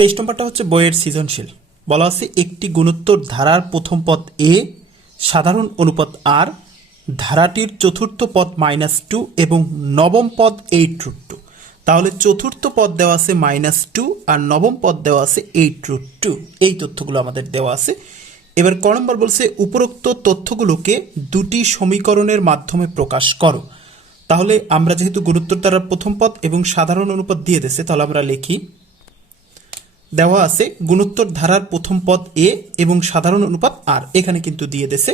তেইশ নম্বরটা হচ্ছে বইয়ের সৃজনশীল। বলা আছে, একটি গুণোত্তর ধারার প্রথম পদ এ সাধারণ অনুপাত আর ধারাটির চতুর্থ পদ মাইনাস টু এবং নবম পদ এইট রুট টু তাহলে চতুর্থ পদ দেওয়া আছে মাইনাস টু আর নবম পদ দেওয়া আছে এইট রুট টু এই তথ্যগুলো আমাদের দেওয়া আছে। এবার ক নম্বর বলছে, উপরোক্ত তথ্যগুলোকে দুটি সমীকরণের মাধ্যমে প্রকাশ করো। তাহলে আমরা যেহেতু গুরুত্তর দ্বারা প্রথম পদ এবং সাধারণ অনুপাত দিয়ে দিছে তাহলে আমরা লিখি দেওয়া আছে গুণোত্তর ধারার প্রথম পদ এ এবং সাধারণ অনুপাত আর। এখানে কিন্তু দিয়ে দেছে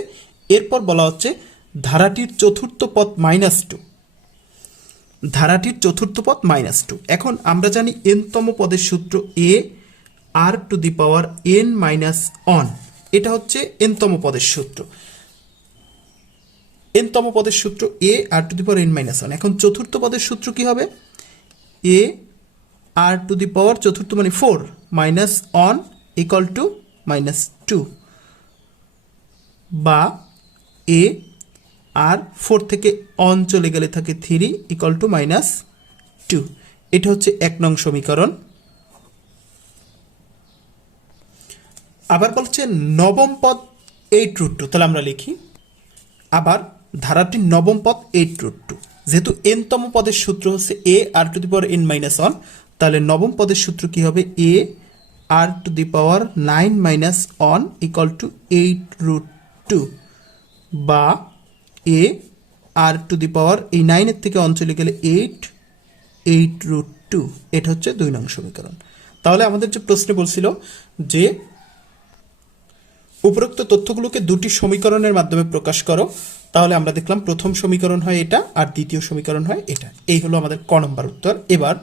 এরপর বলা হচ্ছে ধারাটির চতুর্থ পদ মাইনাস টু ধারাটির চতুর্থ পদ মাইনাস টু এখন আমরা জানি এনতম পদের সূত্র a r to the power n minus one এটা হচ্ছে এনতম পদের সূত্র। এনতম পদের সূত্র a r to the power n minus one এখন চতুর্থ পদের সূত্র কি হবে? A r to the power চতুর্থ মানে four minus one equal to minus two বা এ আর ফোর থেকে অন চলে গেলে থাকে three equal to minus two এটা হচ্ছে এক নং সমীকরণ। আবার বলছে নবম পদ এইট রুট টু তাহলে আমরা লিখি। আবার ধারাটির নবম পদ এইট রুট টু যেহেতু এনতম পদের সূত্র হচ্ছে a r to the power n minus one তাহলে নবম পদের সূত্র কি হবে? A r to the power nine minus one equal to eight root two বা এ আর টু দি পাওয়ার এই নাইনের থেকে অঞ্চলে গেলে এইট এইট রুট টু এটা হচ্ছে দুই নং সমীকরণ। তাহলে আমাদের যে প্রশ্নে বলছিল যে উপরোক্ত তথ্যগুলোকে দুটি সমীকরণের মাধ্যমে প্রকাশ করো, তাহলে আমরা দেখলাম প্রথম সমীকরণ হয় এটা আর দ্বিতীয় সমীকরণ হয় এটা। এই হলো আমাদের ক নম্বর উত্তর। এবার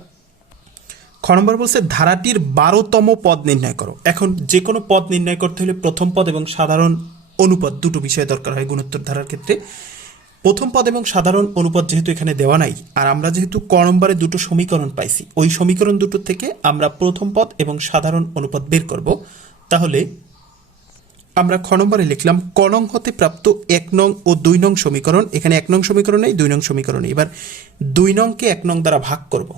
খ নম্বর বলছে, ধারাটির বারোতম পদ নির্ণয় করো। এখন যে কোনো পদ নির্ণয় করতে হলে প্রথম পদ এবং সাধারণ অনুপাত দুটো বিষয় দরকার হয় গুণোত্তর ধারার ক্ষেত্রে। প্রথম পদ এবং সাধারণ অনুপাত যেহেতু এখানে দেওয়া নাই, আর আমরা যেহেতু ক নম্বরে দুটো সমীকরণ পাইছি, ওই সমীকরণ দুটো থেকে আমরা প্রথম পদ এবং সাধারণ অনুপাত বের করব। তাহলে আমরা খ নম্বরে লিখলাম, ক নং হতে প্রাপ্ত এক নং ও দুই নং সমীকরণ, এখানে এক নং সমীকরণ নেই, দুই নং সমীকরণ এবার দুই নংকে এক নং দ্বারা ভাগ করব।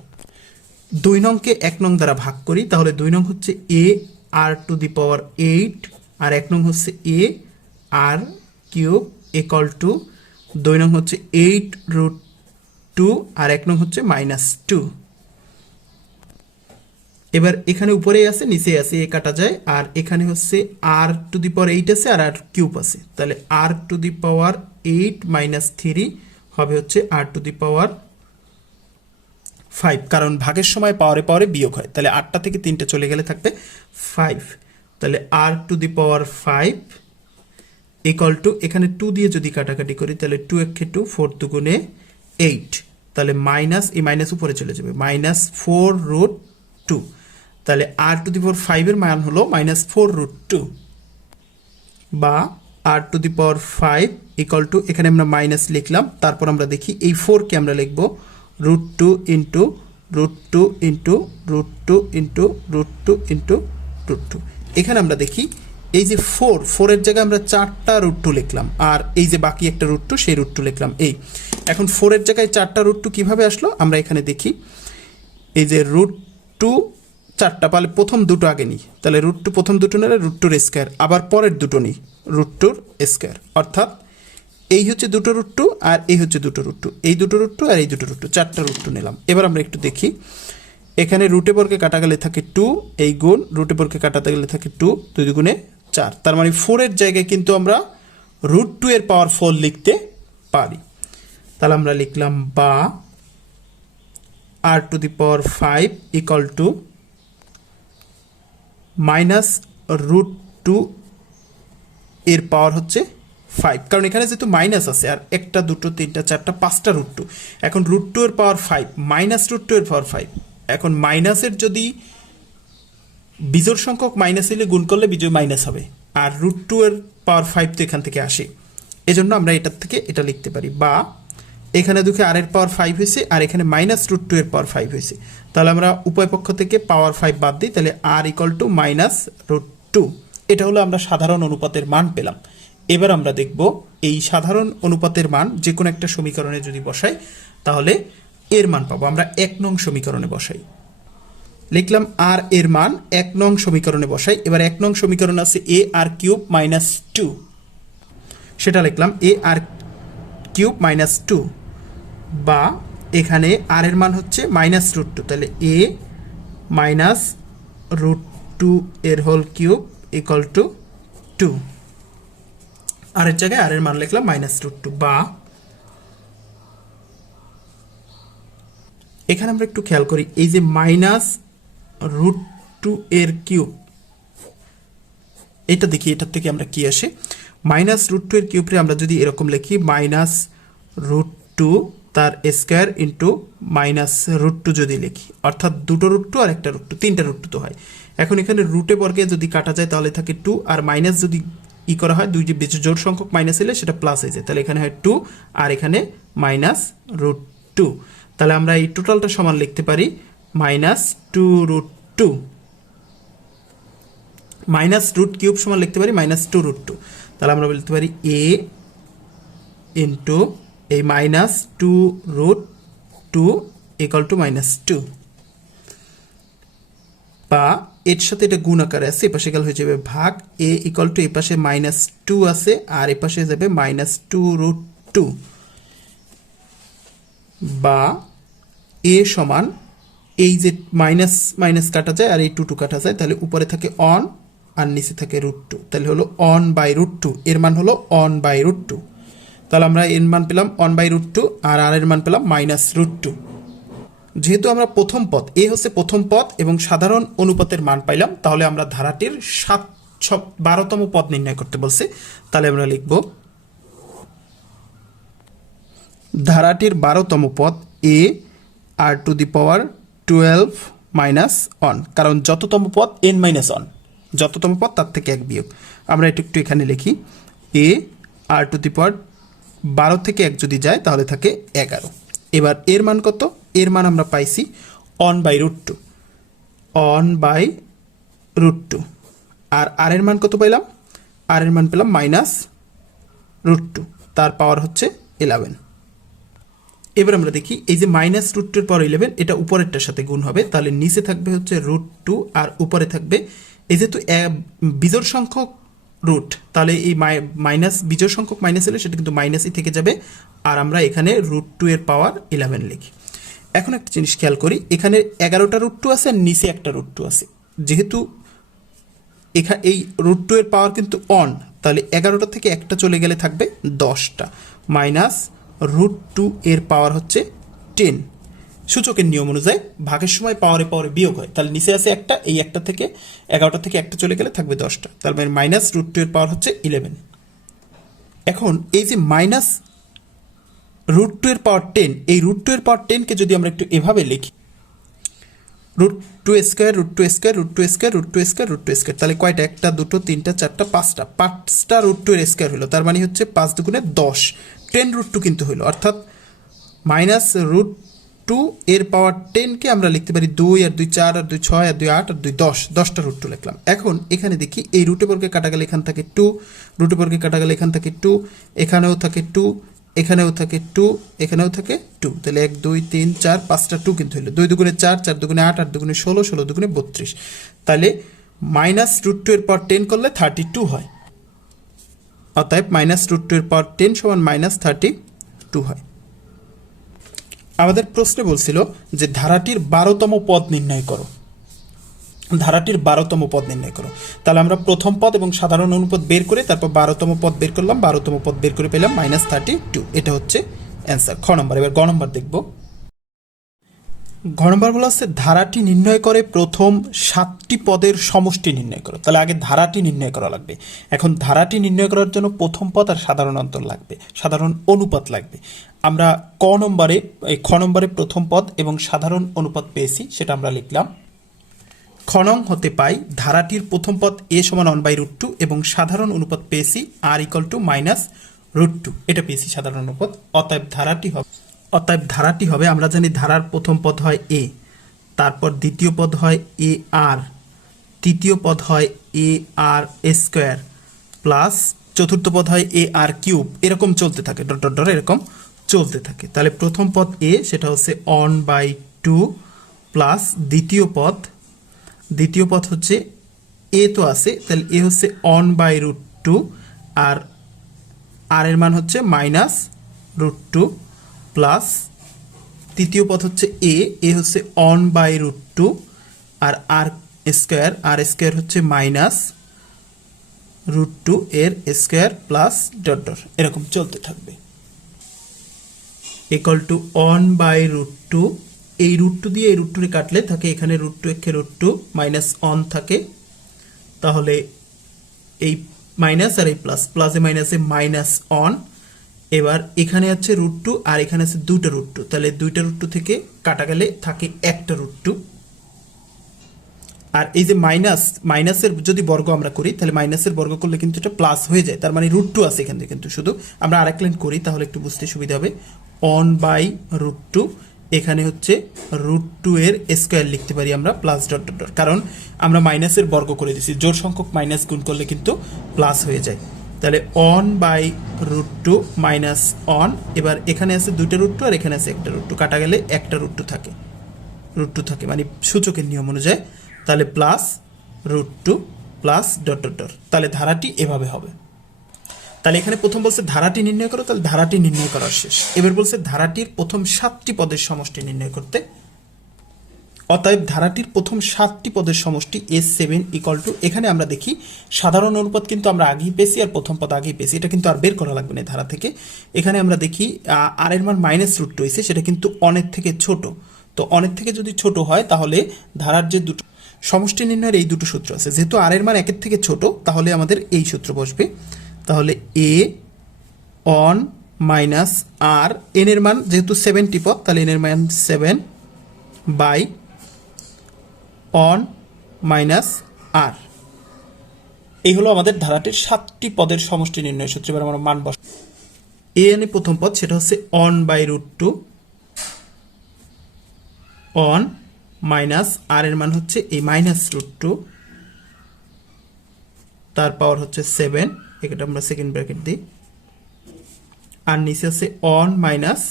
দুই নংকে এক নং দ্বারা ভাগ করি, তাহলে দুই নং হচ্ছে a r to the power eight আর এক নং হচ্ছে a r cube Ekal two দুই নং হচ্ছে এইট রুট টু আর এক নং হচ্ছে মাইনাস টু এবার এখানে উপরেই আছে নিচে আছে, এ কাটা যায়, আর এখানে হচ্ছে আর টু দি পাওয়ার এইট আছে, আর আর কিউব আছে। তাহলে r to the power eight minus three হবে হচ্ছে আর টু দি পাওয়ার ফাইভ কারণ ভাগের সময় পাওয়ারে পাওয়ারে বিয়োগ হয়। তাহলে আটটা থেকে তিনটে চলে গেলে থাকবে ফাইভ তাহলে r to the power five equal to এখানে টু দিয়ে যদি কাটাকাটি করি, তাহলে টু একে টু ফোর দুগুণে এইট তাহলে মাইনাস এই মাইনাস উপরে চলে যাবে। মাইনাস ফোর রুট টু তাহলে আর টু দি পাওয়ার ফাইভের মান হলো মাইনাস ফোর রুট টু বা r to the power five equal to এখানে আমরা মাইনাস লিখলাম, তারপর আমরা দেখি এই ফোরকে আমরা লিখব root two into root two into root two into root two into root two এখানে আমরা দেখি এই যে ফোর ফোরের জায়গায় আমরা চারটা রুট টু লিখলাম আর এই যে বাকি একটা রুট টু সেই রুট টু লিখলাম এই এখন ফোরের জায়গায় চারটা রুট টু কীভাবে আসলো আমরা এখানে দেখি এই যে রুট টু চারটা পালে প্রথম দুটো আগে নিই তাহলে রুট টু প্রথম দুটো নিলে রুট টুর স্কোয়ার আবার পরের দুটো নিই রুট টুর স্কোয়ার অর্থাৎ এই হচ্ছে দুটো রুট টু আর এই হচ্ছে দুটো রুট টু এই দুটো রুট টু আর এই দুটো রুট টু চারটা রুট টু নিলাম। এবার আমরা একটু দেখি। এখানে রুটে বর্গে কাটা গেলে থাকে টু এই গুণ রুটে বর্গে কাটাতে গেলে থাকে টু দুই দুগুণে চার। তার মানে ফোরের জায়গায় কিন্তু আমরা রুট টু এর পাওয়ার ফোর লিখতে পারি। তাহলে আমরা লিখলাম বা r to the power five equal to minus root two এর পাওয়ার হচ্ছে ফাইভ কারণ এখানে যেহেতু মাইনাস আছে, আর একটা, দুটো, তিনটা, চারটা, পাঁচটা রুট টু এখন রুট টু এর power five minus root two এর পাওয়ার ফাইভ এখন মাইনাসের যদি বিজোড় সংখ্যক মাইনাস এলে গুণ করলে বিজয় মাইনাস হবে। আর রুট টু এর পাওয়ার ফাইভ তো এখান থেকে আসে। এজন্য আমরা এটার থেকে এটা লিখতে পারি। বা এখানে দুঃখে আর এর পাওয়ার ফাইভ হয়েছে, আর এখানে মাইনাস রুট টু এর পাওয়ার ফাইভ হয়েছে। তাহলে আমরা উভয় পক্ষ থেকে পাওয়ার ফাইভ বাদ দিই, তাহলে r equal to minus root two এটা হলো আমরা সাধারণ অনুপাতের মান পেলাম। এবার আমরা দেখব এই সাধারণ অনুপাতের মান যে কোনো একটা সমীকরণে যদি বসাই, তাহলে এর মান পাবো। আমরা এক নং সমীকরণে বসাই। লিখলাম আর এর মান এক নং সমীকরণে বসাই। এবার এক নং সমীকরণ আছে a r cube minus two. সেটা লিখলাম a r cube minus two বা এখানে আর এর মান হচ্ছে মাইনাস রুট টু। তাহলে এ মাইনাস রুট টু এর whole cube equal to two. R এর জায়গায় আর এর মান লিখলাম মাইনাস রুট টু বা এখানে আমরা একটু খেয়াল করি, এই যে মাইনাস রুট টু এর কিউব এটা দেখি, এটার থেকে আমরা কি আসে? মাইনাস রুট টু এর কিউবরে আমরা যদি এরকম লিখি মাইনাস রুট টু তার square into minus root two যদি লিখি, অর্থাৎ দুটো রুট টু আর একটা রুট টু তিনটা রুট টু তো হয়। এখন এখানে রুটে বর্গে যদি কাটা যায় তাহলে থাকে টু আর মাইনাস যদি ই করা হয় দুই যে বেশি জোর সংখ্যক মাইনাস এলে সেটা প্লাস হয়ে যায়। তাহলে এখানে হয় টু আর এখানে মাইনাস রুট টু তাহলে আমরা এই টোটালটা সমান লিখতে পারি minus two root two minus root cube সমান লিখতে পারি মাইনাস টু রুট টু তাহলে আমরা বলতে পারি এ ইন্টু এই minus two root two equal to minus two বা এর সাথে এটা গুণ আকারে আছে, এপাশে গেলে হয়ে যাবে ভাগ, এ ইকাল টু এপাশে মাইনাস টু আছে, আর এপাশে যাবে মাইনাস টু রুট টু বা এ সমান এই যে মাইনাস মাইনাস কাটা যায় আর এই টু টু কাটা যায়, তাহলে উপরে থাকে অন আর নিচে থাকে রুট টু তাহলে হলো অন বাই রুট টু এর মান হলো অন বাই রুট টু তাহলে আমরা এর মান পেলাম one by root two R r এর মান পেলাম মাইনাস রুট টু যেহেতু আমরা প্রথম পথ, এ হচ্ছে প্রথম পথ এবং সাধারণ অনুপাতের মান পাইলাম, তাহলে আমরা ধারাটির সাত সব বারোতম পদ নির্ণয় করতে বলছে। তাহলে আমরা লিখব ধারাটির বারোতম পদ a r to the power twelve minus one কারণ যততম পদ এন মাইনাস অন যততম পদ তার থেকে এক বিয়োগ। আমরা একটু একটু এখানে লিখি। এ আর টু দি পাওয়ার বারো থেকে এক যদি যায়, তাহলে থাকে এগারো। এবার এর মান কত? এর মান আমরা পাইছি one by root two one by root two R r এর মান কত পাইলাম? আর এর মান পেলাম মাইনাস রুট টু তার পাওয়ার হচ্ছে ইলেভেন এবার আমরা দেখি, এই যে মাইনাস রুট টুর পর ইলেভেন এটা উপরেরটার সাথে গুণ হবে, তাহলে নিচে থাকবে হচ্ছে রুট টু আর উপরে থাকবে, এই যেহেতু বিজোড় সংখ্যক রুট তাহলে এই মাইনাস বিজোড় সংখ্যক মাইনাস হলে সেটা কিন্তু মাইনাসই থেকে যাবে। আর আমরা এখানে রুট টু এর পাওয়ার ইলেভেন লিখি। এখন একটা জিনিস খেয়াল করি, এখানে এগারোটা রুট টু আছে আর নিচে একটা রুট টু আছে। যেহেতু এখানে এই রুট টু এর পাওয়ার কিন্তু অন তাহলে এগারোটা থেকে একটা চলে গেলে থাকবে দশটা। মাইনাস রুট টু এর পাওয়ার হচ্ছে টেন সূচকের নিয়ম অনুযায়ী ভাগের সময় পাওয়ারে পাওয়ারে বিয়োগ হয়। তাহলে নিচে আছে একটা, এই একটা থেকে এগারোটা থেকে একটা চলে গেলে থাকবে দশটা। তাহলে মাইনাস রুট টু এর পাওয়ার হচ্ছে ইলেভেন এখন এই যে মাইনাস রুট টু এর পাওয়ার টেন এই রুট টু এর পাওয়ার টেনকে যদি আমরা একটু এভাবে লিখি root two square root two square root two square root two square root two square তাহলে কয়টা একটা দুটো তিনটা চারটা পাঁচটা পাঁচটা রুট টু এর স্কোয়ার হলো তার মানে হচ্ছে পাঁচ দুগুণে দশ টেন রুট টু কিন্তু হলো অর্থাৎ মাইনাস রুট টু এর পাওয়ার টেনকে আমরা লিখতে পারি দুই আর দুই চার আর দুই ছয় আর দুই আট আর দুই দশ দশটা রুট টু লিখলাম এখন এখানে দেখি এই রুটে বর্গে কাটা গেলে এখান থেকে টু রুটে বর্গে কাটা গেলে এখান থেকে টু এখানেও থাকে টু এখানেও থাকে টু এখানেও থাকে টু তাহলে এক, দুই, তিন, চার, পাঁচটা টু কিন্তু হলো দুই দুগুণে চার চার দুগুণে আট আট দুগুণে ষোলো ষোলো দুগুণে বত্রিশ। তাহলে মাইনাস রুট টু এর পর টেন করলে থার্টি টু হয়। অতএব মাইনাস রুট টু এর পর টেন সমান মাইনাস থার্টি টু হয়। আমাদের প্রশ্নে বলছিল যে ধারাটির বারোতম পদ নির্ণয় করো। ধারাটির বারোতম পদ নির্ণয় করো। তাহলে আমরা প্রথম পদ এবং সাধারণ অনুপদ বের করে, তারপর বারোতম পদ বের করলাম, বারোতম পদ বের করে পেলাম মাইনাস থার্টি টু এটা হচ্ছে অ্যান্সার খ নম্বর এবার গ নম্বর দেখব। ঘ নম্বর বলা হচ্ছে ধারাটি নির্ণয় করে প্রথম সাতটি পদের সমষ্টি নির্ণয় করো। তাহলে আগে ধারাটি নির্ণয় করা লাগবে। এখন ধারাটি নির্ণয় করার জন্য প্রথম পদ আর সাধারণ অন্তর লাগবে, সাধারণ অনুপাত লাগবে। আমরা ক নম্বরে এই খ নম্বরে প্রথম পদ এবং সাধারণ অনুপাত পেয়েছি, সেটা আমরা লিখলাম খনং হতে পাই, ধারাটির প্রথম পদ এ সমান ওয়ান বাই রুট টু এবং সাধারণ অনুপাত পেয়েছি r equal to minus root two এটা পেয়েছি সাধারণ অনুপাত অতএব ধারাটি হবে অতএব ধারাটি হবে, আমরা জানি ধারার প্রথম পদ হয় এ তারপর দ্বিতীয় পদ হয় এ আর তৃতীয় পদ হয় এ আর স্কোয়ার প্লাস চতুর্থ পদ হয় এ আর কিউব এরকম চলতে থাকে, ডট ডট ডট, এরকম চলতে থাকে। তাহলে প্রথম পদ এ সেটা হচ্ছে অন বাই টু প্লাস দ্বিতীয় পদ দ্বিতীয় পথ হচ্ছে এ তো আছে, তাহলে এ হচ্ছে one by root two R r এর মান হচ্ছে মাইনাস রুট টু প্লাস তৃতীয় পথ হচ্ছে এ এ হচ্ছে one by root two r r square r square হচ্ছে মাইনাস রুট টু এর স্কোয়ার প্লাস ডট ডট এরকম চলতে থাকবে। Equal to one by root two এই রুট টু দিয়ে এই রুট টুরে কাটলে থাকে এখানে রুট টু একে রুট টু মাইনাস অন থাকে। তাহলে এই মাইনাস আর এই প্লাস প্লাসে মাইনাসে মাইনাস অন এবার এখানে আছে রুট টু আর এখানে আছে দুটো রুট টু তাহলে দুইটা রুট টু থেকে কাটা গেলে থাকে একটা রুট টু আর এই যে মাইনাস মাইনাসের যদি বর্গ আমরা করি, তাহলে মাইনাসের বর্গ করলে কিন্তু এটা প্লাস হয়ে যায়। তার মানে রুট টু আছে এখান থেকে কিন্তু। শুধু আমরা আরেক লাইন করি, তাহলে একটু বুঝতে সুবিধা হবে। অন বাই রুট টু এখানে হচ্ছে রুট টু এর স্কোয়ার লিখতে পারি আমরা প্লাস ডট ডট ডট কারণ আমরা মাইনাসের বর্গ করে দিছি জোর সংখ্যক মাইনাস গুণ করলে কিন্তু প্লাস হয়ে যায়। তাহলে one by root two minus one এবার এখানে আছে দুইটা রুট টু আর এখানে আছে একটা রুট টু কাটা গেলে একটা রুট টু থাকে। রুট টু থাকে। মানে সূচকের নিয়ম অনুযায়ী। তাহলে plus root two plus dot dot dot তাহলে ধারাটি এভাবে হবে। তাহলে এখানে প্রথম বলছে ধারাটি নির্ণয় করো, তাহলে ধারাটি নির্ণয় করার শেষ। এবার বলছে ধারাটির প্রথম সাতটি পদের সমষ্টি নির্ণয় করতে। অতএব ধারাটির প্রথম সাতটি পদের সমষ্টি এস সেভেন ইকাল টু এখানে আমরা দেখি সাধারণ অনুপাত কিন্তু আমরা আগেই পেয়েছি আর প্রথম পদ আগেই পেয়েছি। এটা কিন্তু আর বের করা লাগবে না ধারা থেকে। এখানে আমরা দেখি আর এর মান মাইনাস রুট রয়েছে সেটা কিন্তু অনেক থেকে ছোট। তো অনেক থেকে যদি ছোট হয়, তাহলে ধারার যে দুটো সমষ্টি নির্ণয়ের এই দুটো সূত্র আছে। যেহেতু আর এর মান একের থেকে ছোট, তাহলে আমাদের এই সূত্র বসবে। তাহলে a one minus r n এর মান যেহেতু সেভেন্টি পদ তাহলে এন এর মান seven by one minus r এই হলো আমাদের ধারাটির সাতটি পদের সমষ্টি নির্ণয় সূত্র, এবার আমরা মান বস এ এন প্রথম পদ, সেটা হচ্ছে one by root two one minus r এর মান হচ্ছে এই মাইনাস রুট টু তার পাওয়ার হচ্ছে সেভেন এটা আমরা সেকেন্ড ব্র্যাকেট দিই। আর নিচে আছে অন মাইনাস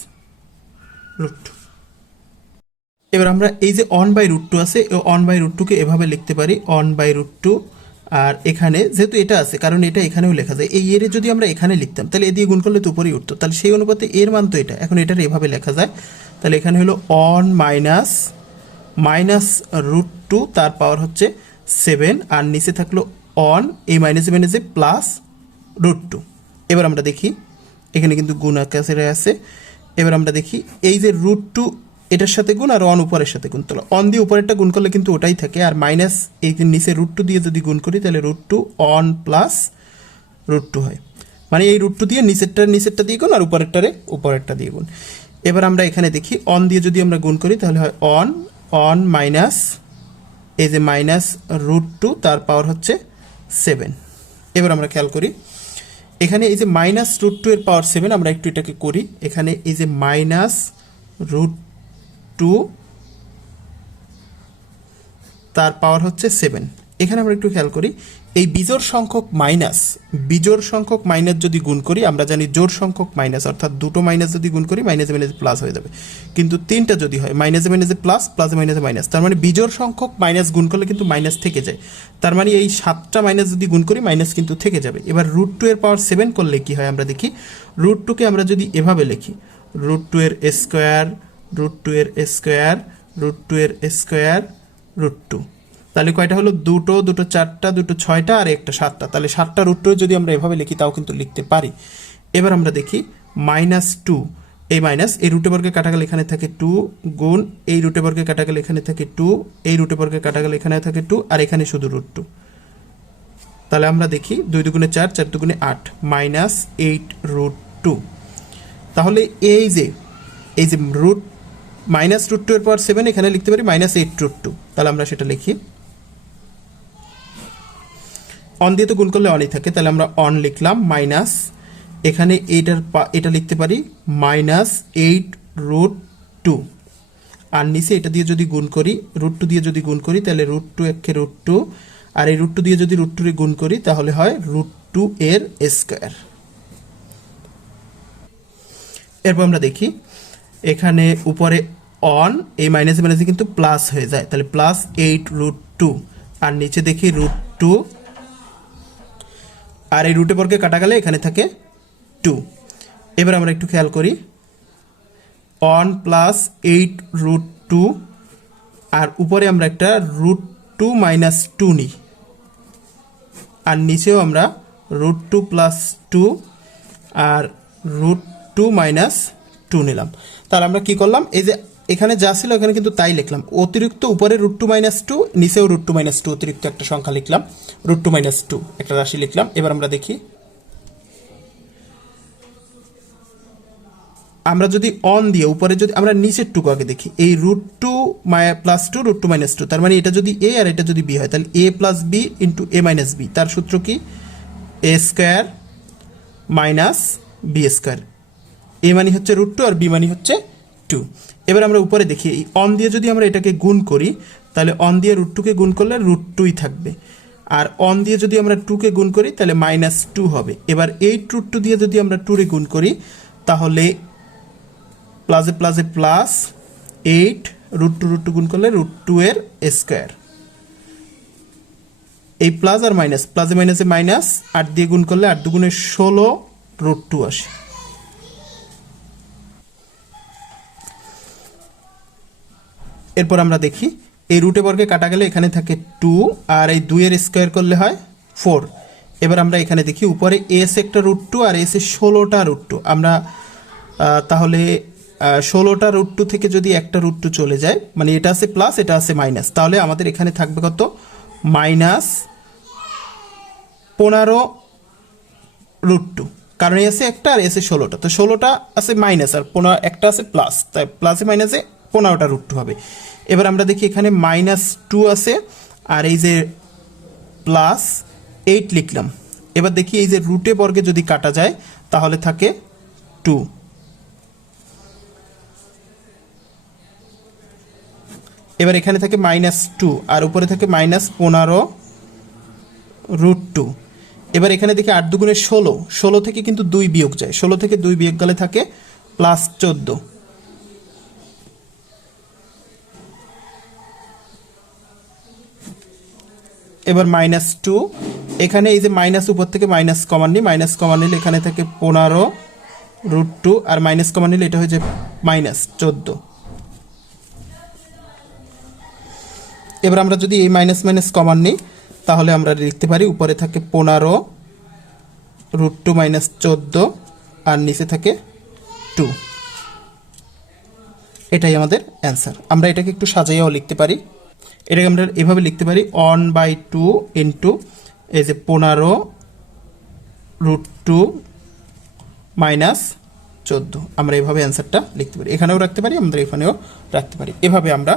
রুট টু এবার আমরা এই যে অন বাই রুট টু আছে অন বাই রুট টুকে এভাবে লিখতে পারি অন বাই রুট টু আর এখানে যেহেতু এটা আছে, কারণ এটা এখানেও লেখা যায়। এই এর যদি আমরা এখানে লিখতাম, তাহলে এ দিয়ে গুণ করলে তো উপরেই উঠতো। তাহলে সেই অনুপাতে এর মান তো এটা। এখন এটার এভাবে লেখা যায়। তাহলে এখানে হলো one minus minus root two তার পাওয়ার হচ্ছে সেভেন আর নিচে থাকল অন এই মাইনাসে মাইনাসে প্লাস রুট টু এবার আমরা দেখি, এখানে কিন্তু গুণ আকাশের আছে। এবার আমরা দেখি, এই যে রুট টু এটার সাথে গুণ আর অন উপরের সাথে গুণ। তাহলে অন দিয়ে উপরেরটা গুণ করলে কিন্তু ওটাই থাকে। আর মাইনাস এই যে নিচে রুট টু দিয়ে যদি গুণ করি, তাহলে root two one plus root two হয়। মানে এই রুট টু দিয়ে নিচেরটা নিচেরটা দিয়ে গুণ আর উপরেরটারে উপরেরটা দিয়ে গুণ। এবার আমরা এখানে দেখি অন দিয়ে যদি আমরা গুণ করি, তাহলে হয় অন অন মাইনাস এই যে মাইনাস রুট টু তার পাওয়ার হচ্ছে সেভেন এবার আমরা খেয়াল করি এখানে এই যে মাইনাস রুট টু এর পাওয়ার সেভেন আমরা একটু এটাকে করি। এখানে এই যে মাইনাস রুট টু তার পাওয়ার হচ্ছে সেভেন এখানে আমরা একটু খেয়াল করি। এই বিজোড় সংখ্যক মাইনাস, বিজোড় সংখ্যক মাইনাস যদি গুণ করি, আমরা জানি জোড় সংখ্যক মাইনাস, অর্থাৎ দুটো মাইনাস যদি গুণ করি, মাইনাসে মাইনাসে প্লাস হয়ে যাবে। কিন্তু তিনটা যদি হয়, মাইনাসে মাইনাসে প্লাস, প্লাসে মাইনাসে মাইনাস, তার মানে বিজোড় সংখ্যক মাইনাস গুণ করলে কিন্তু মাইনাস থেকে যায়। তার মানে এই সাতটা মাইনাস যদি গুণ করি, মাইনাস কিন্তু থেকে যাবে। এবার রুট টু এর পাওয়ার সেভেন করলে কি হয় আমরা দেখি, রুট টুকে আমরা যদি এভাবে লিখি, রুট টু এর স্কোয়ার, রুট টু এর স্কোয়ার, রুট টু এর স্কোয়ার, রুট টু। তাহলে কয়টা হলো? দুটো দুটো চারটা, দুটো ছয়টা আর একটা সাতটা। তাহলে সাতটা রুট যদি আমরা এভাবে লিখি, তাও কিন্তু লিখতে পারি। এবার আমরা দেখি মাইনাস টু এই মাইনাস এই রুটে বর্গে কাটা গেলে এখানে থাকে টু গুণ, এই রুটে বর্গে কাটা গেলে এখানে থাকে টু এই রুটে বর্গে কাটা গেলে এখানে থাকে টু আর এখানে শুধু রুট টু তাহলে আমরা দেখি, দুই দুগুণে চার চার দুগুণে আট মাইনাস এইট রুট টু তাহলে এই যে এই যে রুট মাইনাস রুট টু এর পর সেভেন এখানে লিখতে পারি মাইনাস এইট রুট টু তাহলে আমরা সেটা লিখি। অন দিয়ে তো গুণ করলে অনই থাকে, তাহলে আমরা অন লিখলাম মাইনাস এখানে এইটার এটা লিখতে পারি মাইনাস এইট রুট টু আর নিচে এটা দিয়ে যদি গুণ করি রুট টু দিয়ে যদি গুণ করি, তাহলে রুট টু একে রুট টু আর এই রুট টু দিয়ে যদি রুট টু গুণ করি, তাহলে হয় রুট টু এর স্কোয়ার এরপর আমরা দেখি, এখানে উপরে অন এই মাইনাসে মাইনাসে কিন্তু প্লাস হয়ে যায়, তাহলে প্লাস এইট রুট টু আর নিচে দেখি রুট টু আর এই রুটে বর্গে কাটা গেলে এখানে থাকে টু এবার আমরা একটু খেয়াল করি। One plus eight root two আর উপরে আমরা একটা রুট টু মাইনাস টু নিই। আর নিচেও আমরা রুট টু প্লাস টু আর রুট টু মাইনাস টু নিলাম। তাহলে আমরা কি করলাম? এই যে এখানে যা ছিল, এখানে কিন্তু তাই লিখলাম। অতিরিক্ত উপরে রুট টু মাইনাস টু নিচেও রুট টু মাইনাস টু অতিরিক্ত একটা সংখ্যা লিখলাম। রুট টু মাইনাস টু একটা রাশি লিখলাম। এবার আমরা দেখি, আমরা যদি অন দিয়ে উপরে যদি, আমরা নিচের টুকু আগে দেখি। এই root two plus two root two minus two তার মানে এটা যদি এ আর এটা যদি বি হয়, তাহলে a plus b into a minus b তার সূত্র কি? A square minus b square a মানে হচ্ছে রুট টু আর বি মানে হচ্ছে টু এবার আমরা উপরে দেখি, এই অন দিয়ে যদি আমরা এটাকে গুণ করি, তাহলে অন দিয়ে রুট টুকে গুণ করলে রুট টুই থাকবে। আর অন দিয়ে যদি আমরা টুকে গুণ করি, তাহলে মাইনাস টু হবে। এবার এইট রুট টু দিয়ে যদি আমরা টুরে গুণ করি, তাহলে প্লাসে প্লাসে plus eight root two root two গুণ করলে রুট টু এর স্কোয়ার এই প্লাস আর মাইনাস প্লাসে মাইনাসে মাইনাস আট দিয়ে গুণ করলে আট দুগুণে ষোলো রুট টু আসে। এরপর আমরা দেখি, এই রুটে বর্গে কাটা গেলে এখানে থাকে টু আর এই দুইয়ের স্কোয়ার করলে হয় ফোর এবার আমরা এখানে দেখি, উপরে এস একটা রুট টু আর এস ষোলোটা রুট টু আমরা তাহলে ষোলোটা রুট টু থেকে যদি একটা রুট টু চলে যায় মানে এটা আছে প্লাস এটা আছে মাইনাস তাহলে আমাদের এখানে থাকবে কত? মাইনাস পনেরো রুট টু কারণ এসে একটা আর এসে ষোলোটা, তো ষোলোটা আছে মাইনাস আর পনেরো, একটা আছে প্লাস তাই প্লাসে মাইনাসে পনেরোটা রুট টু হবে। এবার আমরা দেখি এখানে মাইনাস টু আছে, আর এই যে প্লাস এইট লিখলাম। এবার দেখি এই যে রুটে বর্গে যদি কাটা যায়, তাহলে থাকে টু এবার এখানে থাকে মাইনাস টু আর উপরে থাকে মাইনাস পনেরো রুট টু এবার এখানে দেখি আট দুগুণে ষোলো ষোলো থেকে কিন্তু দুই বিয়োগ যায়। ষোলো থেকে দুই বিয়োগ গেলে থাকে প্লাস চোদ্দ। এবার মাইনাস টু এখানে এই যে মাইনাস উপর থেকে মাইনাস কমান নিই। মাইনাস কমান নিলে এখানে থাকে পনেরো রুট টু আর মাইনাস কমান নিলে এটা হয়েছে মাইনাস চোদ্দ। এবার আমরা যদি এই মাইনাস মাইনাস কমান নিই, তাহলে আমরা লিখতে পারি উপরে থাকে পনেরো রুট টু মাইনাস চোদ্দ আর নিচে থাকে টু এটাই আমাদের অ্যান্সার আমরা এটাকে একটু সাজাইয়াও লিখতে পারি। এটাকে আমরা এভাবে লিখতে পারি ওয়ান বাই টু ইন্টু এই যে পনেরো রুট টু মাইনাস চোদ্দ। আমরা এভাবে অ্যান্সারটা লিখতে পারি। এখানেও রাখতে পারি, আমাদের এখানেও রাখতে পারি। এভাবে আমরা